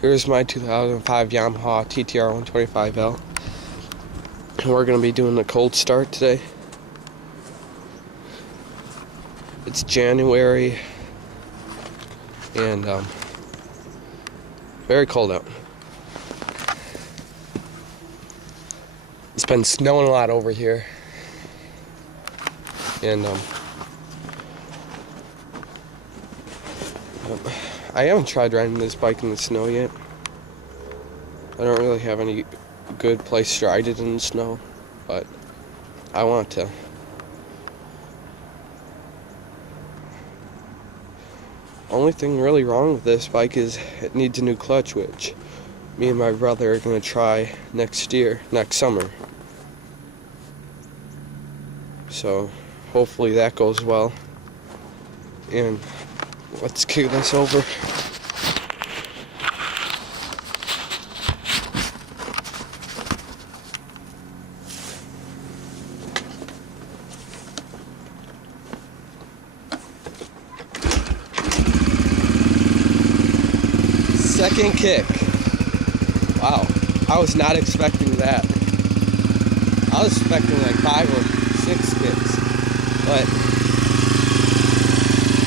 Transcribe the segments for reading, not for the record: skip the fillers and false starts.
Here's my 2005 Yamaha TTR125lL. And we're going to be doing a cold start today. It's January and very cold out. It's been snowing a lot over here. And I haven't tried riding this bike in the snow yet. I don't really have any good place to ride it in the snow, but I want to. Only thing really wrong with this bike is it needs a new clutch, which me and my brother are going to try next summer. So hopefully that goes well. And let's kick this over. Second kick. Wow, I was not expecting that. I was expecting like 5 or 6 kicks, but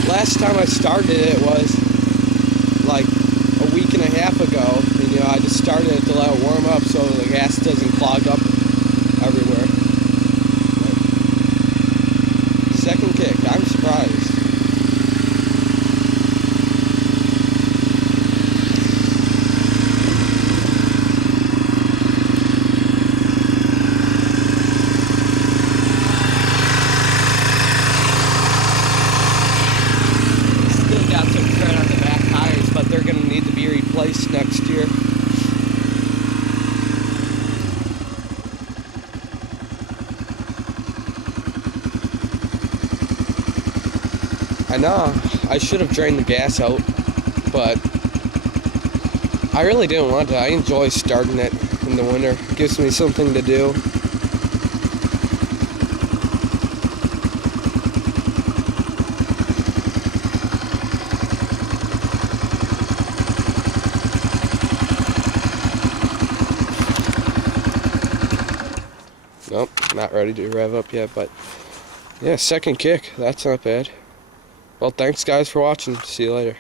last time I started it was like a week and a half ago. And, I just started it to let it warm up so the gas doesn't clog up everywhere. But second kick, I'm surprised. Got some tread on the back tires, but they're going to need to be replaced next year. I know I should have drained the gas out, but I really didn't want to. I enjoy starting it in the winter. It gives me something to do. Nope, not ready to rev up yet, but yeah, second kick. That's not bad. Well, thanks guys for watching. See you later.